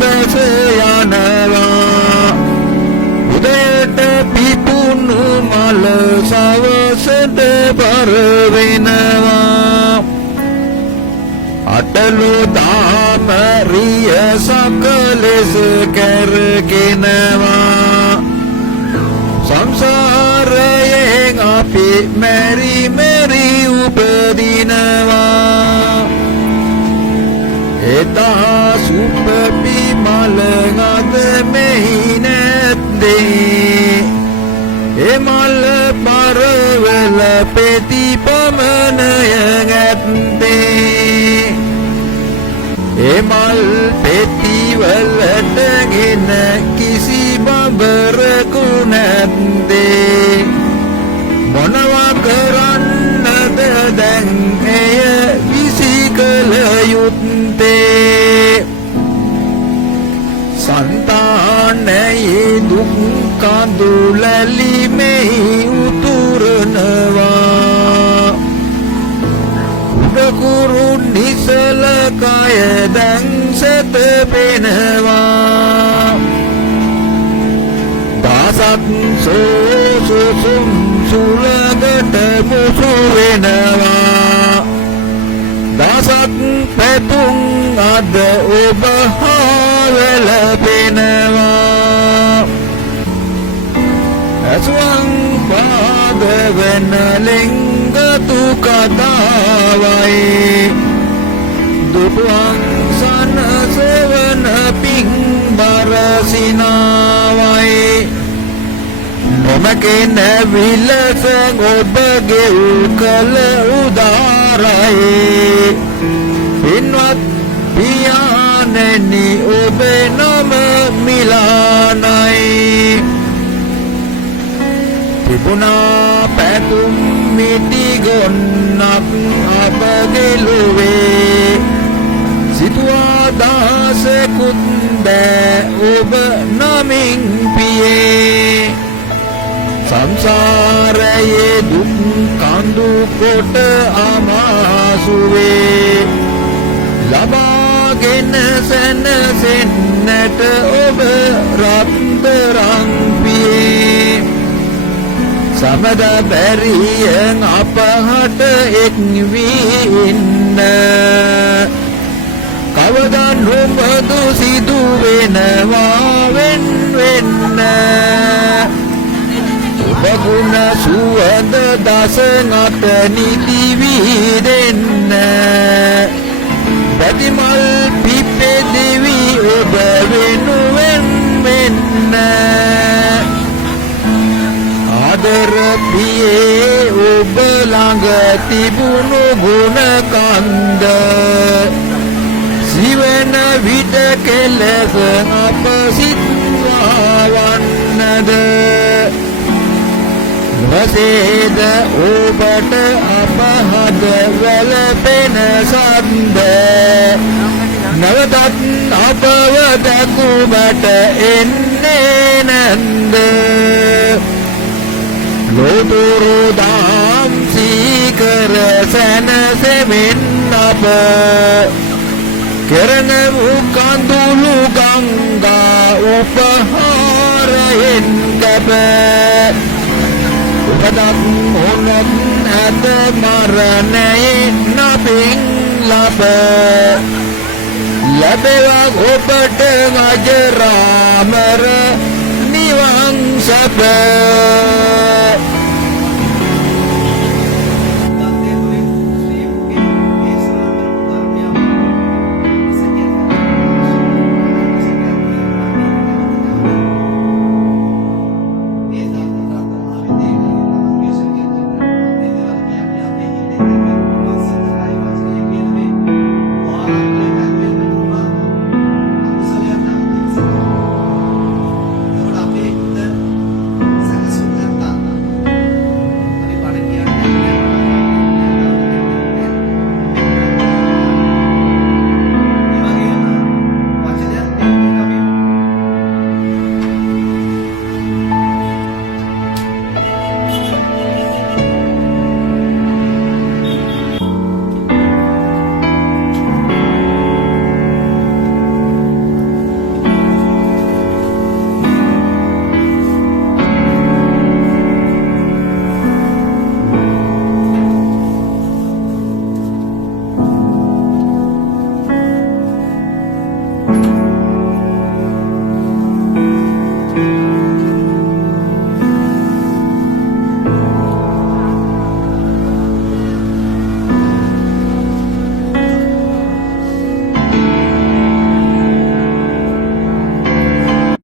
බැස යනවා උදේට පිපුණු මල සවසට බර වෙනවා අටලු දාමරිය සකලෙස කැරගෙනවා සංසාරයෙන් අපි මෙරි මෙරි උපදිනවා එදා සුපපි මලගද මෙහි නැද්දේ ඒ මල පරවල පෙති පමණය ඇත්තේ ඒ මල් පෙතිවලට ගෙන කිසි බඹරකු නැද්දේ මොනවා කරන්නද දැන් එය විසිකල යුත්තේ සංතානයේ දුක් කඳුලලි මෙහි උතුරනවා උඩකුරු නිසල කය දැන් සත පෙනවා දසක් සෝසුම් සුලකට මුසු වෙනවා දසක් පැතුම් අද ඔබ හාවල පෙනවා ඇසුවන් පාද වෙන ලිංගතු කතාවයි දුටුවන් සනසවන පිං බරසිනාවයි නොමකෙන විලස ඔබ ගෙව් කළ උදාරයි පින්වත් පියාණෙනි ඔබේ නම මිලානයි තිබුණා පැතුම් මිටි ගොන්නක් අපගේ ලොවේ සිතුවා දහසකුත් බෑ ඔබ නමින් පියේ සංසාරයේ දුක් කඳු කොට අමාසුවේ ලබාගෙන සැනසෙන්නට ඔබ රත්තරන් පියේ සමද බැරියෙන් අපහට එක් වී ඉන්න කවදා නොබදු සිදු වෙනවා වෙන් වෙන්න ඔබගුණ සුවඳ දස නත නිදි විහිදෙන්න පැතිමල් පිපෙදිවි ඔබ වෙනුවෙන් වෙන්න ආදර පියේ ඔබ ළඟ තිබුණු ගුණ කන්ද සිවන විට කෙලෙස අප සිත් වන්නද වසේද ඔබට අපහද වැළපෙන සද්ද නවතත් අපව දැකුමට එන්නේ නැන්ද ලෝතුරු දාම් සීකර සැනසෙමින් අප කරන කඳුළු ගංගා උපහාරයෙන් කැප උපදක් මොනත් ඇත මරණයෙන් නපින් ලබ ලැබෙවා ඔබට අජරාමර නිවන් සැප